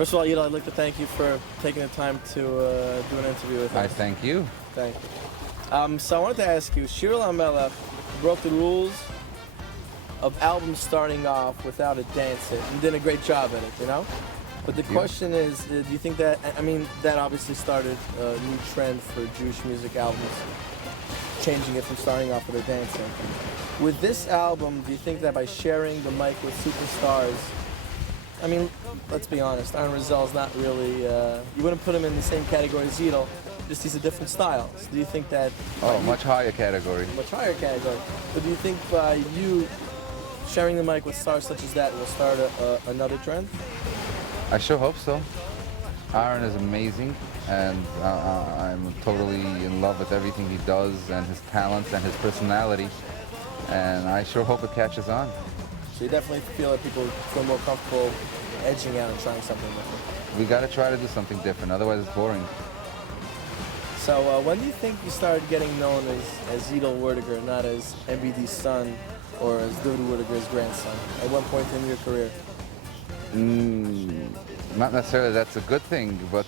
First of all, Yeedle, I'd like to thank you for taking the time to do an interview with us. I thank you. Thank you. So I wanted to ask you, Shir HaMelech broke the rules of albums starting off without a dance hit and did a great job at it, you know? But the question is, do you think that, I mean, that obviously started a new trend for Jewish music albums, changing it from starting off with a dance hit. With this album, do you think that by sharing the mic with superstars, I mean, let's be honest, Aaron Rizal's not really, you wouldn't put him in the same category as Yeedle, just he's a different style. So do you think that... much higher category. Much higher category. But do you think by you sharing the mic with stars such as that will start another trend? I sure hope so. Aaron is amazing, and I'm totally in love with everything he does and his talents and his personality, and I sure hope it catches on. So you definitely feel that people feel more comfortable edging out and trying something different? We got to try to do something different, otherwise it's boring. So when do you think you started getting known as Yeedle Werdyger, not as MBD's son or as Lev Werdyger's grandson? At what point in your career? Not necessarily that's a good thing, but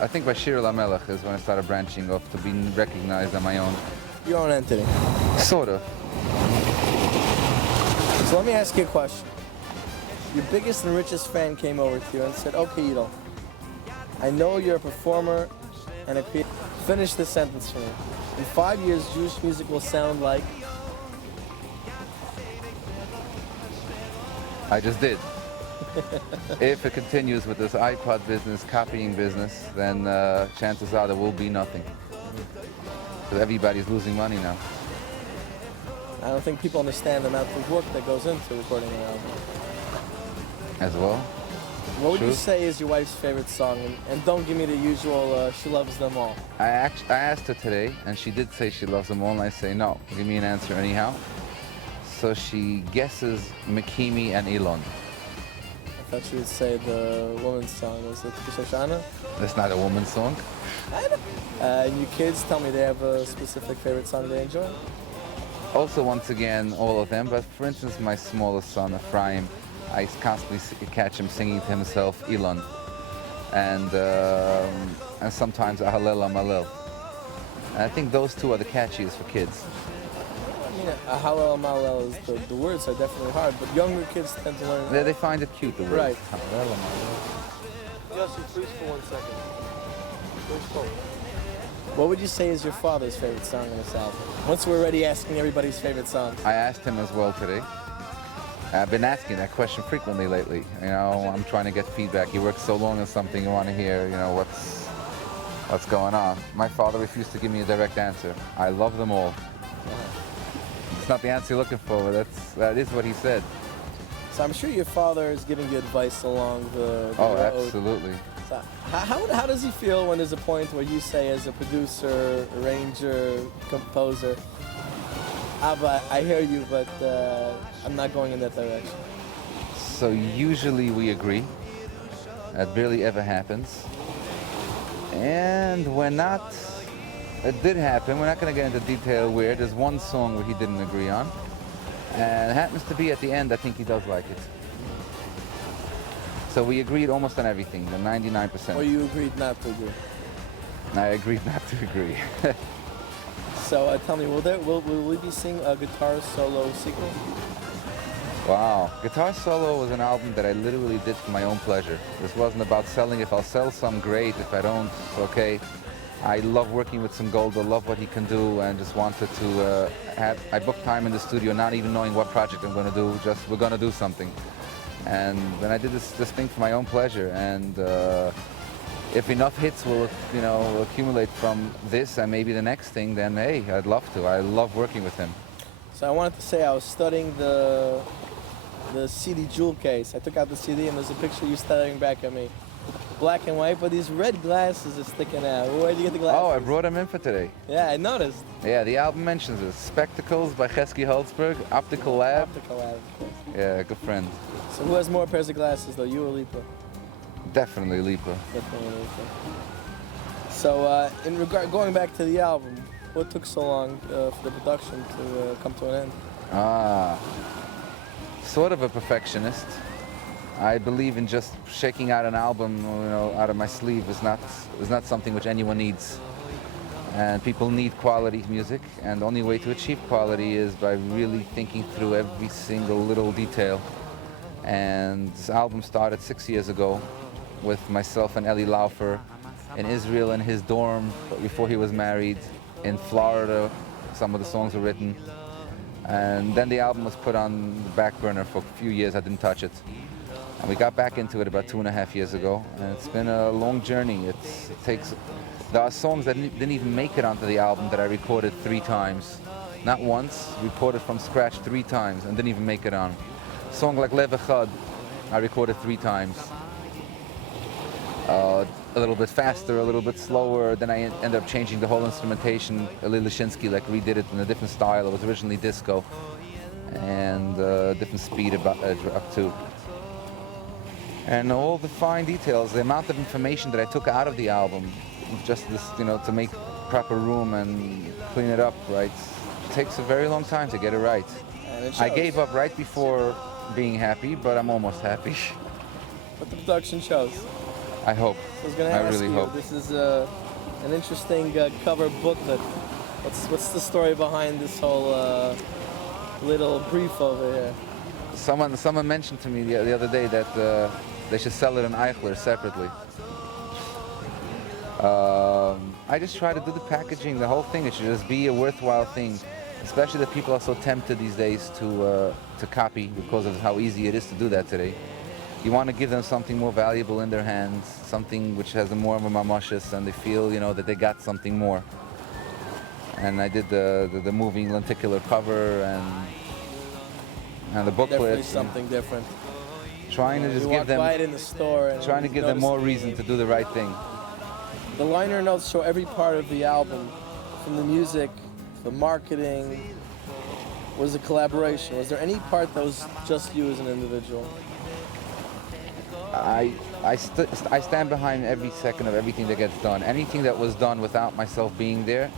I think by Shir HaMelech is when I started branching off to be recognized on my own. Your own entity? Sort of. So let me ask you a question. Your biggest and richest fan came over to you and said, okay, Yeedle, I know you're a performer and a creator. Finish this sentence for me. In 5 years, Jewish music will sound like... I just did. If it continues with this iPod business, copying business, then chances are there will be nothing. Because everybody's losing money now. I don't think people understand the amount of work that goes into recording an album. As well? What would you say is your wife's favorite song? And don't give me the usual, she loves them all. I asked her today, and she did say she loves them all, and I say no. Give me an answer anyhow. So she guesses Makimi and Elon. I thought she would say the woman's song. Was it Shoshana? That's not a woman's song. And your kids tell me they have a specific favorite song they enjoy? Also, once again, all of them. But for instance, my smallest son, Ephraim, I constantly catch him singing to himself Elon. And sometimes Ahalel Amalel. And I think those two are the catchiest for kids. I mean, Ahalel Amalel is the words are definitely hard, but younger kids tend to learn. They find it cute, the words. Right. Ahalel Amalel. Yossi, please for 1 second. What would you say is your father's favorite song on this album? Once we're already asking everybody's favorite song. I asked him as well today. I've been asking that question frequently lately. You know, I'm trying to get feedback. You work so long on something, you want to hear, you know, what's going on. My father refused to give me a direct answer. I love them all. It's not the answer you're looking for, but that is what he said. So I'm sure your father is giving you advice along the road. Absolutely. So how does he feel when there's a point where you say, as a producer, arranger, composer, Abba, I hear you, but I'm not going in that direction? So usually we agree. That barely ever happens. And we're not, it did happen. We're not going to get into detail where. There's one song where he didn't agree on. And it happens to be at the end, I think he does like it. So we agreed almost on everything, the 99%. Or you agreed not to agree? I agreed not to agree. So tell me, will we be seeing a guitar solo sequel? Wow. Guitar Solo was an album that I literally did for my own pleasure. This wasn't about selling. If I'll sell some, great. If I don't, okay. I love working with some gold. I love what he can do, and just wanted to I booked time in the studio, not even knowing what project I'm going to do. Just, we're going to do something. And then I did this thing for my own pleasure. And if enough hits will, accumulate from this and maybe the next thing, then hey, I'd love to. I love working with him. So I wanted to say I was studying the CD jewel case. I took out the CD and there's a picture of you staring back at me. Black and white, but these red glasses are sticking out. Where did you get the glasses? Oh, I brought them in for today. Yeah, I noticed. Yeah, the album mentions it. Spectacles by Chesky Holzberg, Optical Lab. Optical Lab, of course. Yeah, good friend. So who has more pairs of glasses, though, you or Lipa? Definitely Lipa. Definitely Lipa. So, going back to the album, what took so long for the production to come to an end? Sort of a perfectionist. I believe in just shaking out an album, out of my sleeve is not something which anyone needs. And people need quality music, and the only way to achieve quality is by really thinking through every single little detail. And this album started 6 years ago with myself and Eli Laufer in Israel in his dorm before he was married. In Florida, some of the songs were written. And then the album was put on the back burner for a few years. I didn't touch it. And we got back into it about 2.5 years ago. And it's been a long journey. There are songs that didn't even make it onto the album that I recorded 3 times. Not once, recorded from scratch 3 times and didn't even make it on. A song like Lev Echod, I recorded 3 times. A little bit faster, a little bit slower. Then I ended up changing the whole instrumentation. Eli Lashinsky recorded it in a different style. It was originally disco, and different speed up to. And all the fine details, the amount of information that I took out of the album, just this, to make proper room and clean it up right, it takes a very long time to get it right. I gave up right before being happy, but I'm almost happy. But the production shows. I hope. So I was going to ask really you, hope. This is an interesting cover booklet. What's the story behind this whole little brief over here? Someone mentioned to me the other day that they should sell it in Eichler separately. I just try to do the packaging, the whole thing. It should just be a worthwhile thing. Especially that people are so tempted these days to copy because of how easy it is to do that today. You want to give them something more valuable in their hands, something which has more of a mamashis, and they feel, that they got something more. And I did the moving lenticular cover and the booklet. Definitely something different. Trying to just give them, right in the store and trying to give them more reason to do the right thing. The liner notes show every part of the album, from the music, the marketing. Was a collaboration? Was there any part that was just you as an individual? I stand behind every second of everything that gets done. Anything that was done without myself being there,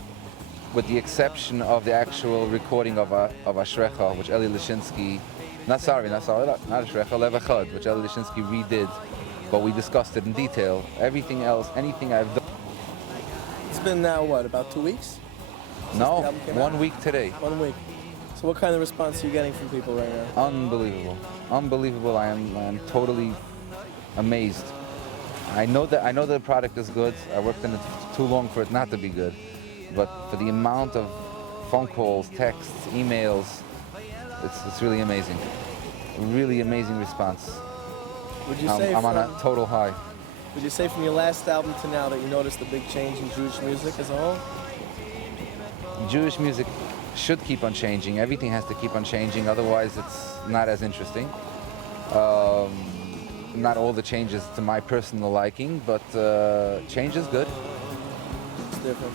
with the exception of the actual recording of Ashrecha, which Eli Lashinsky, not Ashrecha, Lev Echod, which Eli Lashinsky redid, but we discussed it in detail. Everything else, anything I've done. It's been now what, about 2 weeks? No, 1 week today. 1 week. So what kind of response are you getting from people right now? Unbelievable, unbelievable. I am totally amazed. I know that the product is good. I worked in it too long for it not to be good, but for the amount of phone calls, texts, emails, it's really amazing. Really amazing response. Would you say I'm on a total high. Would you say from your last album to now that you noticed a big change in Jewish music as a whole? Jewish music should keep on changing. Everything has to keep on changing, otherwise it's not as interesting. Not all the changes to my personal liking, but change is good. It's different.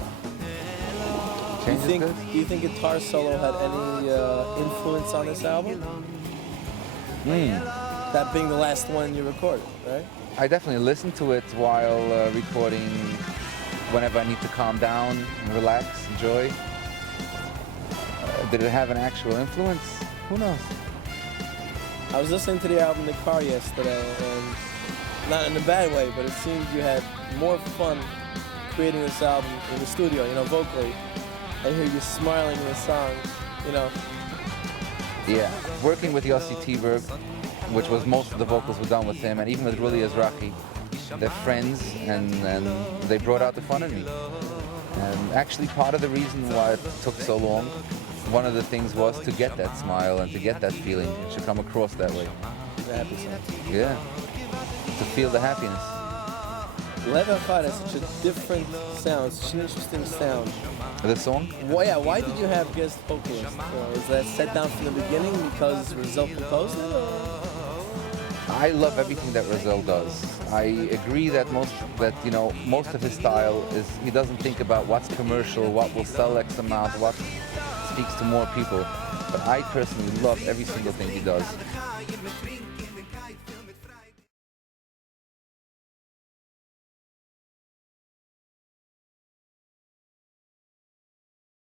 Change is good. Do you think Guitar Solo had any influence on this album? That being the last one you recorded, right? I definitely listen to it while recording whenever I need to calm down, relax, enjoy. Did it have an actual influence? Who knows? I was listening to the album in the car yesterday, and not in a bad way, but it seemed you had more fun creating this album in the studio, vocally. I hear you smiling in the song, Yeah, working with Yossi Zweig, which was most of the vocals were done with him, and even with Ruli Ezrahi, they're friends, and they brought out the fun in me. And actually part of the reason why it took so long, one of the things was to get that smile and to get that feeling. It should come across that way. The happy song. Yeah, to feel the happiness. Lev Echod has such a different sound, such an interesting sound. The song? Well, yeah, why did you have guest vocalists? Was that set down from the beginning because Rizal composed it? Or? I love everything that Rizal does. I agree that most of his style is he doesn't think about what's commercial, what will sell X amount, what speaks to more people. But I personally love every single thing he does.